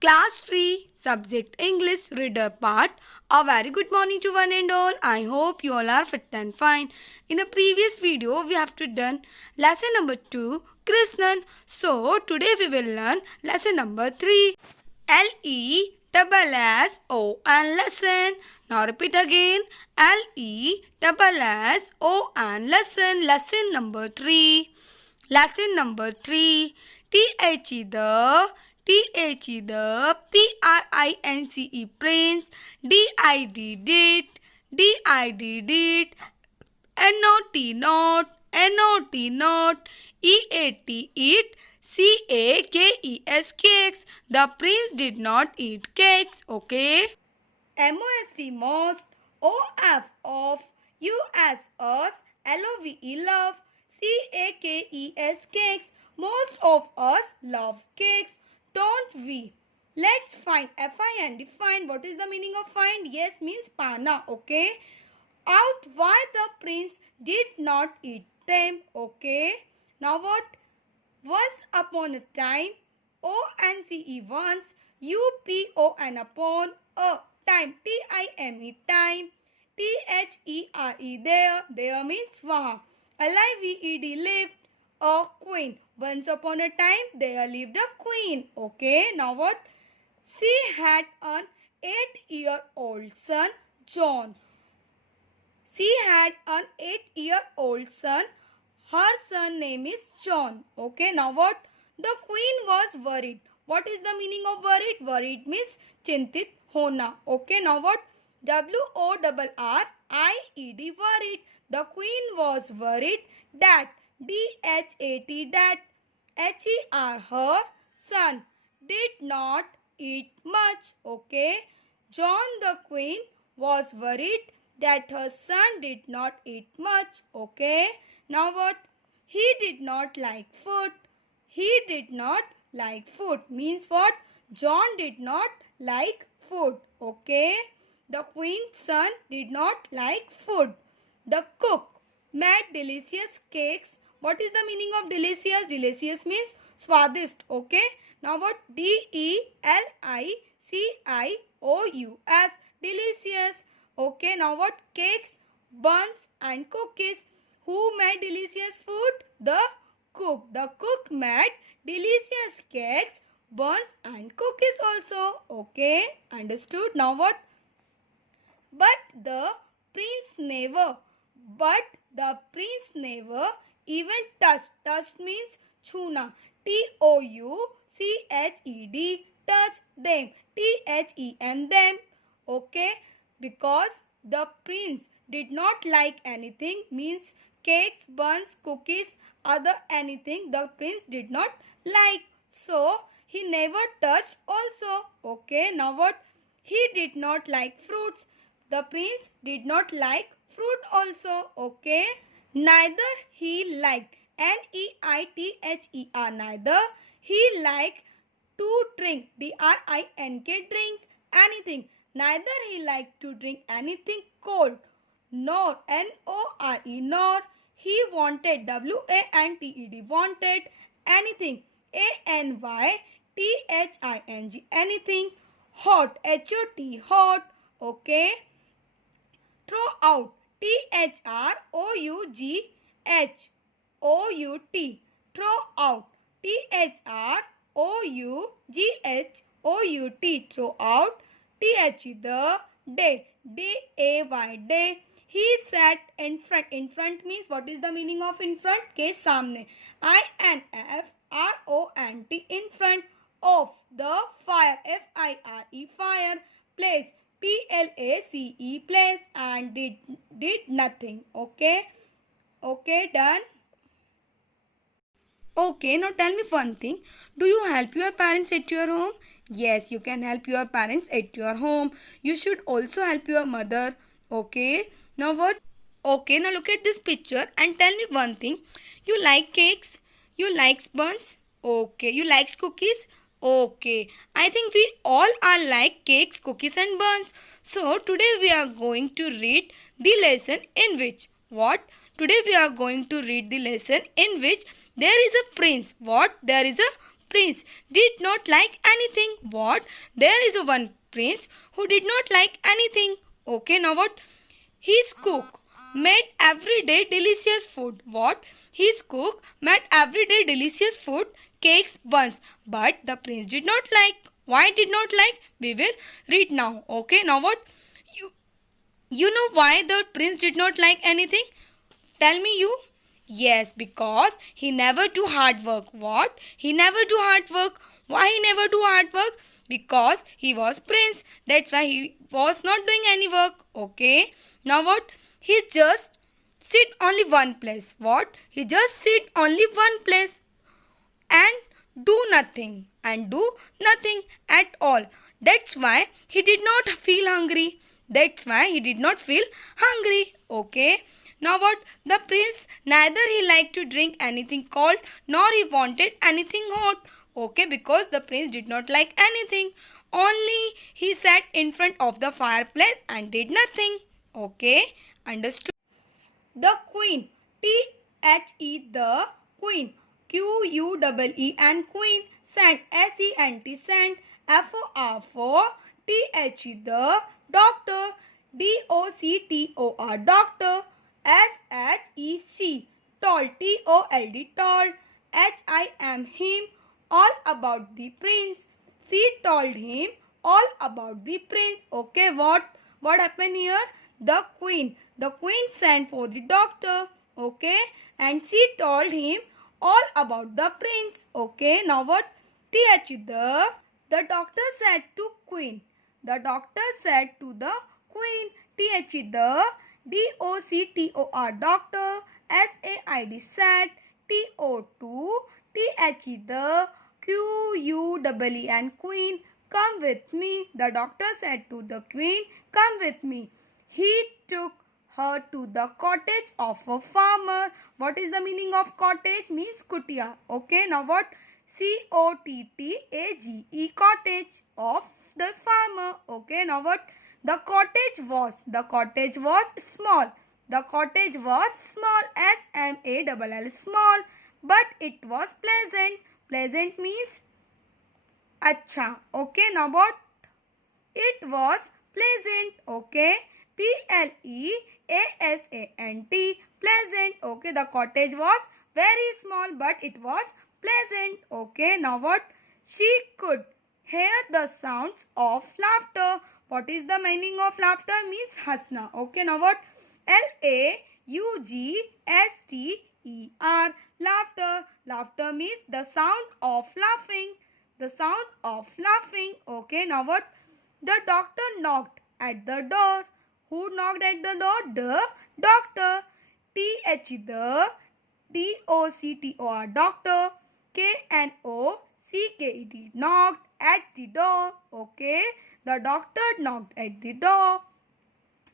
Class 3 Subject English Reader Part. A very good morning to one and all. I hope you all are fit and fine. In the previous video we have to done lesson number 2 Krishnan. So today we will learn lesson number 3 LESSON lesson. Now repeat again LESSON lesson. Lesson number 3. Lesson number 3. The PRINCE prince. DID did. NOT EAT CAKES cakes. The prince did not eat cakes. Okay. MOST most. OF of. US us. LOVE love. CAKES cakes. Most of us love cakes. Don't we? Let's find FIND. Find. What is the meaning of find? Yes means pana. Okay. Out why the prince did not eat them. Okay. Now what? Once upon a time. ONCE once. UPON upon a time. TIME time. THERE there. There means waha. LIVED lived. A queen. Once upon a time there lived a queen. Okay. Now what? She had an 8-year-old son, John. She had an 8-year-old son. Her son name is John. Okay. Now what? The queen was worried. What is the meaning of worried? Worried means chintit hona. Okay. Now what? WORRIED worried. The queen was worried that DHAT that HER her son did not eat much. Okay. John the queen was worried that her son did not eat much. Okay. Now what? He did not like food. He did not like food means what? John did not like food. Okay. The queen's son did not like food. The cook made delicious cakes. What is the meaning of delicious? Delicious means swadist. Okay. Now what? DELICIOUS. Delicious. Okay. Now what? Cakes, buns and cookies. Who made delicious food? The cook. The cook made delicious cakes, buns and cookies also. Okay. Understood? Now what? But the prince never even touched. Touched means chuna. TOUCHED. Touch them. THEN them. Okay. Because the prince did not like anything means cakes, buns, cookies, other anything the prince did not like. So he never touched also. Okay. Now what? He did not like fruits. The prince did not like fruit also. Okay. Neither he liked. NEITHER. Neither he liked to drink. DRINK. Drink anything. Neither he liked to drink anything cold. Nor. NORE. Nor. He wanted. WANTED. Wanted anything. ANYTHING. Anything. Hot. HOT. Hot. Okay. Throw out. THROUGHOUT. Throw out. THROUGHOUT. Throw out. TH the day. DAY. Day. He sat in front. In front means what is the meaning of in front? के सामने. INFRONT. In front of the fire. FIRE. Fire. Place. PLACE. Place. And did nothing. Okay. Okay. Done. Okay, now tell me one thing. Do you help your parents at your home? Yes, you can help your parents at your home. You should also help your mother. Okay, now what? Okay, now look at this picture and tell me one thing. You like cakes? You like buns? Okay, you like cookies? Okay, I think we all are like cakes, cookies and buns. So today we are going to read the lesson in which what? Today we are going to read the lesson in which there is a prince. What? There is a prince did not like anything. What? There is one prince who did not like anything. Okay, now what? His cook made everyday delicious food. What? His cook made everyday delicious food, cakes, buns. But the prince did not like. Why did not like? We will read now. Okay, now what? You, you know why the prince did not like anything? Tell me you. Yes, because he never do hard work. What? He never do hard work. Why he never do hard work? Because he was prince. That's why he was not doing any work. Okay. Now what? He just sit only one place. What? He just sit only one place and do nothing at all. That's why he did not feel hungry. That's why he did not feel hungry. Okay. Now what? The prince neither he liked to drink anything cold nor he wanted anything hot. Okay, because the prince did not like anything. Only he sat in front of the fireplace and did nothing. Okay, understood? The queen. T-H-E, the queen. Q-U-E-E and queen. Sent, S-E-N-T, sent. F-O-R, for. T-H-E, the doctor. D-O-C-T-O-R, doctor. S-H-E-C, told, T-O-L-D, told. H-I-M, him, all about the prince. She told him all about the prince. Okay, what happened here? The queen sent for the doctor. Okay, and she told him all about the prince. Okay, now what? T-H, the doctor said to queen. The doctor said to the queen. T-H, the D-O-C-T-O-R, doctor. S-A-I-D, said. T-O-2, T-H-E, the Q-U-E-E and queen. Come with me. The doctor said to the queen, come with me. He took her to the cottage of a farmer. What is the meaning of cottage? Means kutia. Okay, now what? C-O-T-T-A-G-E, cottage of the farmer. Okay, now what? The cottage was small. The cottage was small, S-M-A-L-L, small, but it was pleasant. Pleasant means acha. Okay, now what? It was pleasant. Okay, P-L-E-A-S-A-N-T, pleasant. Okay, the cottage was very small, but it was pleasant. Okay, now what? She could hear the sounds of laughter. What is the meaning of laughter? Means hasna. Okay, now what? L-A-U-G-H-T-E-R, laughter. Laughter means the sound of laughing. The sound of laughing. Okay, now what? The doctor knocked at the door. Who knocked at the door? The doctor. T-H, the D-O-C-T-O-R, doctor. K-N-O-C-K-E-D, knocked at the door. Okay, the doctor knocked at the door.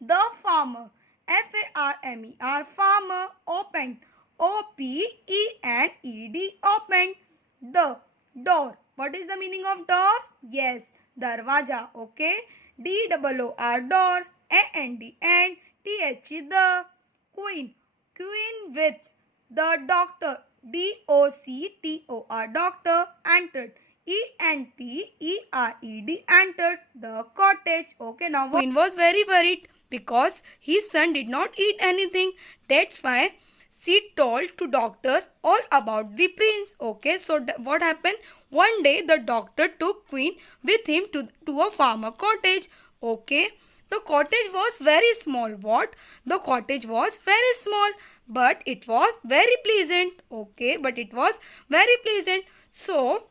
The farmer, F-A-R-M-E-R, farmer, opened, O-P-E-N-E-D, opened. The door. What is the meaning of door? Yes, darwaja. Okay, D-O-O-R, door. A-N-D, and T-H-E, the queen. Queen with the doctor, D-O-C-T-O-R, doctor, entered. E-N-T-E-R-E-D, entered the cottage. Okay, now queen was very worried because his son did not eat anything. That's why she told to doctor all about the prince. Okay, so what happened? One day the doctor took queen with him to a farmer cottage. Okay, the cottage was very small. What? The cottage was very small, but it was very pleasant. Okay, but it was very pleasant. So,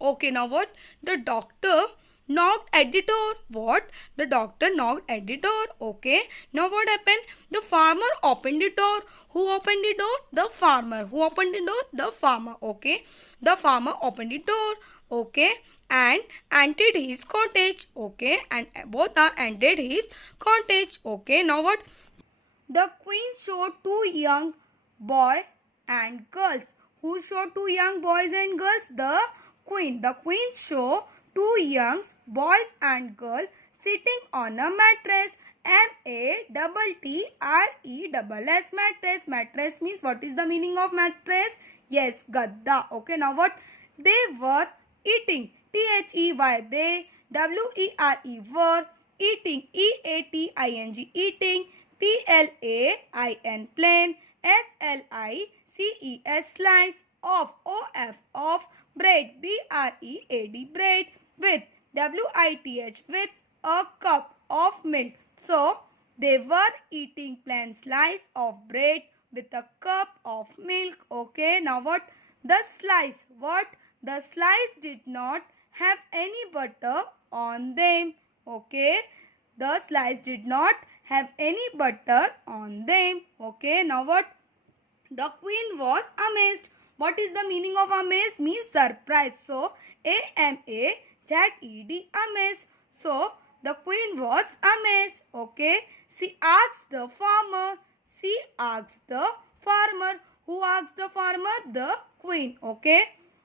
okay, now what? The doctor knocked at the door. What? The doctor knocked at the door. Okay, now what happened? The farmer opened the door. Who opened the door? The farmer. Who opened the door? The farmer. Okay, the farmer opened the door. Okay, and entered his cottage. Okay, and both are entered his cottage. Okay, now what? The queen showed two young boys and girls. Who showed two young boys and girls? The queen. The queen showed two young boys and girls sitting on a mattress. M-A-T-T-R-E-S-S, mattress. Mattress means, what is the meaning of mattress? Yes, gadda. Okay, now what? They were eating. T-H-E-Y, they. W-E-R-E, were. Eating, E-A-T-I-N-G, eating. P-L-A-I-N, plain. S-L-I-C-E-S, slice. Of, O-F, of. Bread, B-R-E-A-D, bread. With, W-I-T-H, with a cup of milk. So, they were eating plain slice of bread with a cup of milk. Okay, now what? The slice. What? The slice did not have any butter on them. Okay, the slice did not have any butter on them. Okay, now what? The queen was amazed. What is the meaning of amazed? Means surprised. So, A-M-A-Z-E-D, amazed. So, the queen was amazed. Okay. She asked the farmer. She asked the farmer. Who asked the farmer? The queen. Okay.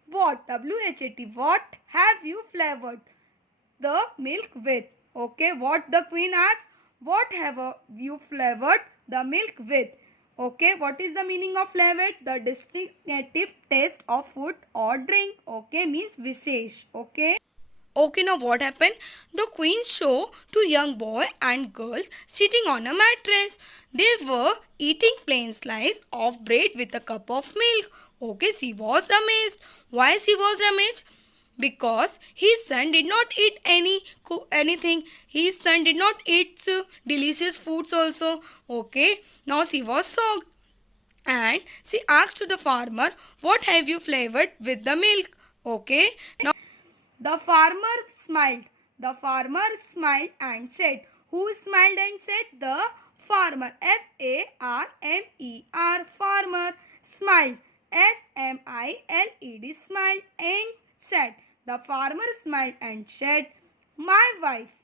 What? W-H-A-T. What have you flavored the milk with? Okay. What the queen asked? What have you flavored the milk with? Okay, what is the meaning of flavored? The distinctive taste of food or drink. Okay, means vishesh. Okay. Okay, now what happened? The queen showed two young boy and girls sitting on a mattress. They were eating plain slice of bread with a cup of milk. Okay, she was amazed. Why she was amazed? Because his son did not eat anything. His son did not eat delicious foods also. Okay, now she was shocked and she asked to the farmer, what have you flavored with the milk? Okay, now the farmer smiled. The farmer smiled and said, who smiled and said? The farmer. F-A-R-M-E-R, farmer. Smiled. S-M-I-L-E-D, smiled and said. The farmer smiled and said, my wife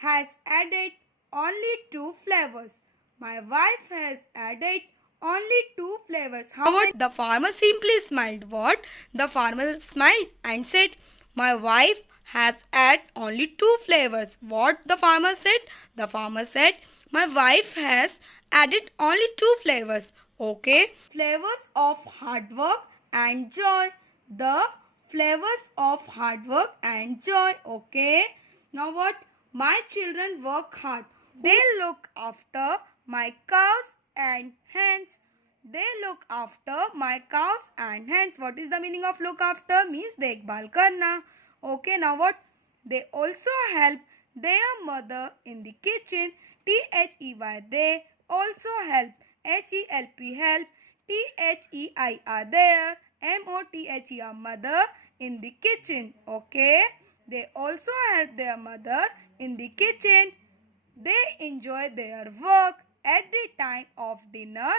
has added only 2 flavors. My wife has added only 2 flavors. How what? The farmer simply smiled. What? The farmer smiled and said, my wife has added only 2 flavors. What the farmer said? The farmer said, my wife has added only 2 flavors. Okay. Flavors of hard work and joy. The flavors of hard work and joy. Okay. Now what? My children work hard. They look after my cows and hens. They look after my cows and hens. What is the meaning of look after? Means dekbhal karna. Okay, now what? They also help their mother in the kitchen. T-H-E-Y, they also help. H-E-L-P, help. T-H-E-I-R, there. M-O-T-H-E-R, mother in the kitchen. Okay, they also help their mother in the kitchen. They enjoy their work at the time of dinner.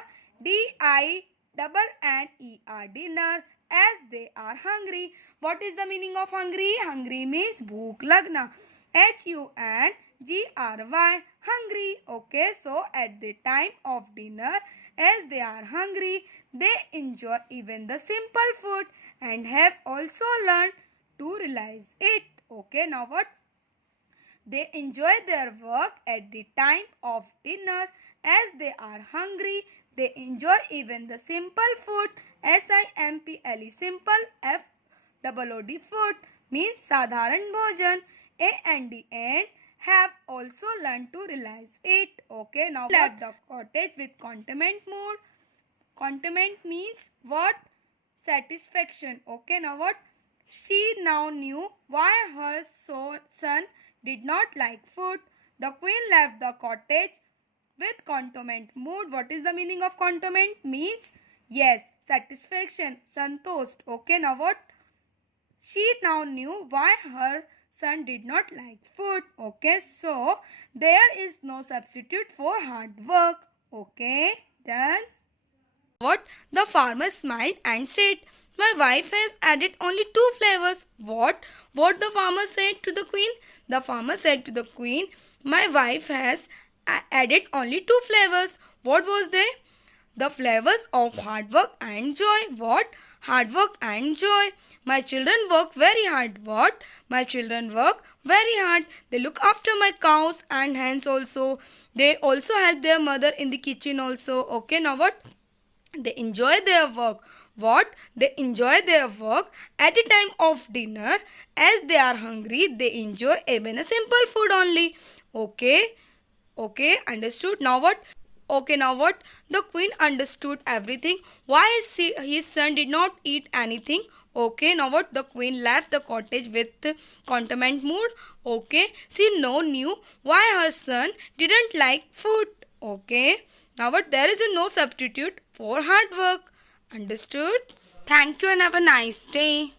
D-I-double-N-E-R, dinner, as they are hungry. What is the meaning of hungry? Hungry means bhook lagna. H-U-N-G-R-Y, hungry. Okay, so at the time of dinner, as they are hungry, they enjoy even the simple food and have also learned to realize it. Okay, now what? They enjoy their work at the time of dinner. As they are hungry, they enjoy even the simple food. S-I-M-P-L-E, simple. F-O-O-D, food, means sadharan bhojan. A-N-D, and have also learned to realize it. Okay, now left the cottage with contentment mood. Contentment means what? Satisfaction. Okay, now what? She now knew why her son did not like food. The queen left the cottage with contentment mood. What is the meaning of contentment? Means yes, satisfaction, santost. Okay, now what? She now knew why her son did not like food. Okay, so there is no substitute for hard work. Okay, done. What? The farmer smiled and said, my wife has added only 2 flavors. What? What the farmer said to the queen? The farmer said to the queen, my wife has added only 2 flavors. What was they? The flavors of hard work and joy. What? Hard work and joy. My children work very hard. What? My children work very hard. They look after my cows and hens also. They also help their mother in the kitchen also. Okay, now what? They enjoy their work. What? They enjoy their work at a time of dinner. As they are hungry, they enjoy even a simple food only. Okay? Okay, understood. Now what? Okay, now what? The queen understood everything. Why his son did not eat anything? Okay, now what? The queen left the cottage with content mood. Okay, she no knew why her son didn't like food. Okay, now what? There is no substitute for hard work. Understood? Thank you and have a nice day.